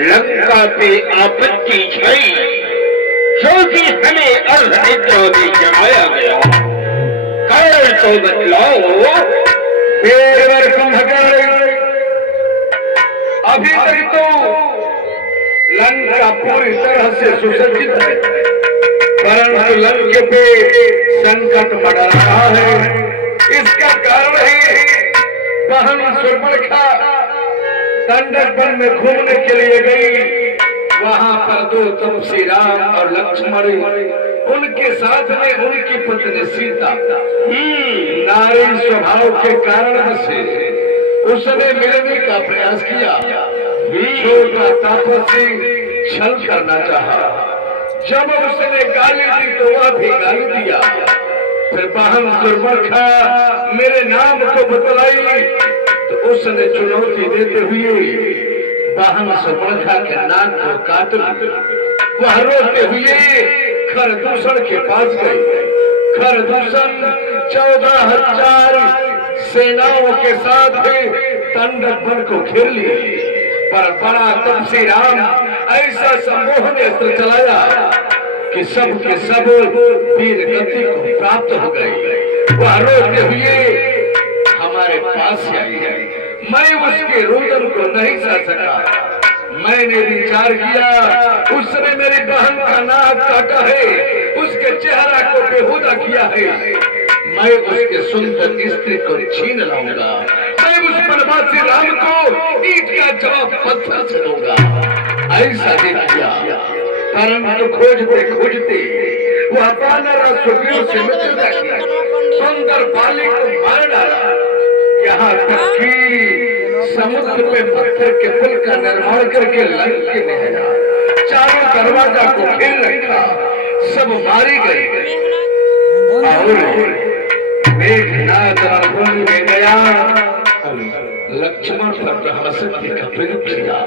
लंका पे आपत्ति छई, जो भी हमें अर्धनिद्रा में जमाया गया, कारण तो बतलाओ। देवर कुंभकर्ण, अभी तक तो लंका पूरी तरह से सुसज्जित है, परंतु लंके पे संकट मंडरा रहा है। इसका कारण है बहन सुर्पणखा दंडक वन में घूमने के लिए गई। वहां पर दो तपस्वी राम और लक्ष्मण, उनके साथ में उनकी पत्नी सीता। नारी स्वभाव के कारण से उसने मिलने का प्रयास किया। छोटा तपस्वी छल करना चाहा। जब उसने गाली दी तो वह भी गाली दिया। फिर बहन सुर्पणखा मेरे नाम को बतलाई तो उसने चुनौती देते हुए बहन सुर्पणखा के नाक को काट लिया। वह रोते हुए खरदूषण के पास गई। खरदूषण 14,000 सेनाओं के साथ दंडक वन को घेर लिए, पर बड़ा तपस्वी राम ऐसा सम्मोहन अस्त्र चलाया कि सब के सब वीर गति को प्राप्त हो गए। वह रोते हुए हमारे पास आई है। मैं उसके रोदन को नहीं सह सका। मैंने विचार किया उसने मेरी बहन का नाक काटा है, उसके चेहरा को बेहुदा किया है। मैं उसके सुंदर स्त्री को छीन लाऊंगा। मैं उस बनवासी राम को ईंट का जवाब पत्थर से दूंगा। ऐसा ही किया, परंतु खोजते खोजते वह बानर और सुग्रीव से मित्र तक सुंदर बाली को मार डाला। यहाँ तक कि समुद्र में पत्थर के पुल का निर्माण करके लंका में है, चारों दरवाजा को घेर रखा, सब मारी गई। और मेघनाद रण में गया, लक्ष्मण पर ब्रह्मशक्ति का प्रयोग किया,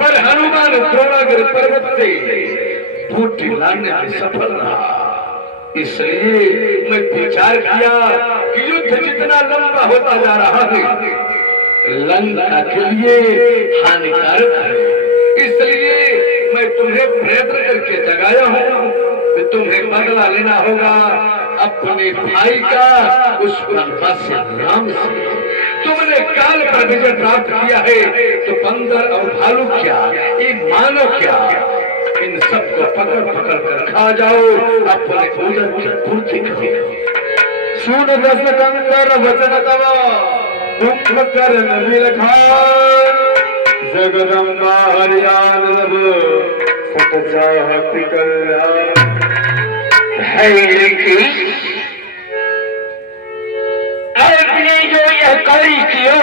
पर हनुमान द्रोणागिरि पर्वत से बूटी लाने में सफल रहा। इसलिए मैं विचार किया कि युद्ध जितना लंबा होता जा रहा है लंका के लिए हानिकारक है। इसलिए मैं तुम्हें प्रयत्न करके जगाया हूँ कि तुम्हें बदला लेना होगा अपने भाई का, उस बनवासी राम से। तुमने काल पर विजय प्राप्त किया है तो बंदर और भालू क्या, ये मानव क्या, इन सबको पकड़ पकड़ कर खा जाओ, अपने उदर की पूर्ति करो। सुन दस कंदर वचन तव कुंभकर्ण बिलखान, जगदम्बा हरियाणव सत चाहत कल्याण। आपने जो यह कार्य किया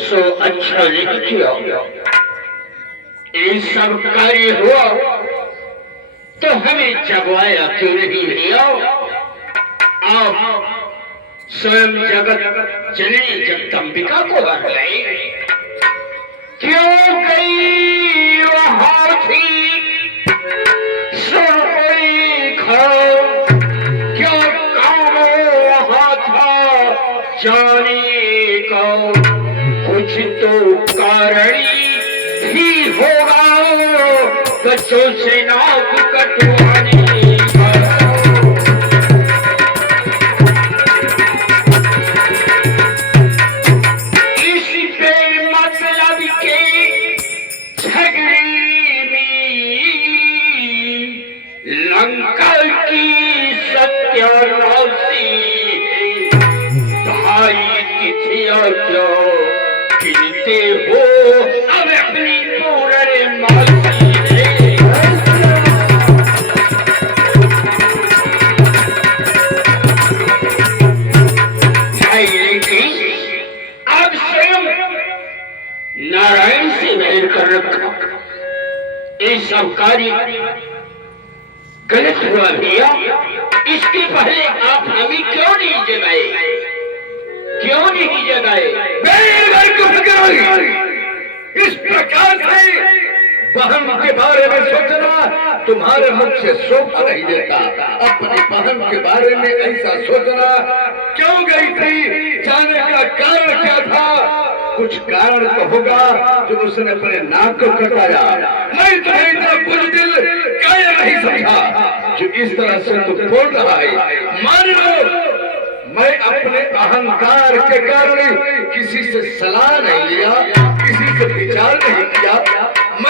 सो अच्छा नहीं किया। ये सब कार्य हुआ तो हमें जगवाया क्यों नहीं भैया? आप स्वयं जगत जननी जगदम्बिका को वर लाए, क्यों गई वहां थी सुन कोई खाओ, क्यों काम वहां था जाने को, कुछ तो कारण ही होगा बच्चों से नाक कटवाने। नारायण से बैर कर रखा, ये सब कार्य गलत हुआ भैया। इसके पहले आप हमें क्यों नहीं जगाए, क्यों नहीं जगाए? इस प्रकार से बहन के बारे में सोचना तुम्हारे मुख से शोभा नहीं देता। अपनी बहन के बारे में ऐसा सोचना, क्यों गई थी, जाने का कारण क्या था, कुछ कारण तो होगा जो उसने अपने नाक को कटाया। मैं तुम्हें इतना बुज़दिल काया नहीं समझा जो इस तरह से तू बोल रहा है। मान लो मैं अपने अहंकार के कारण किसी से सलाह नहीं लिया, किसी से विचार नहीं किया,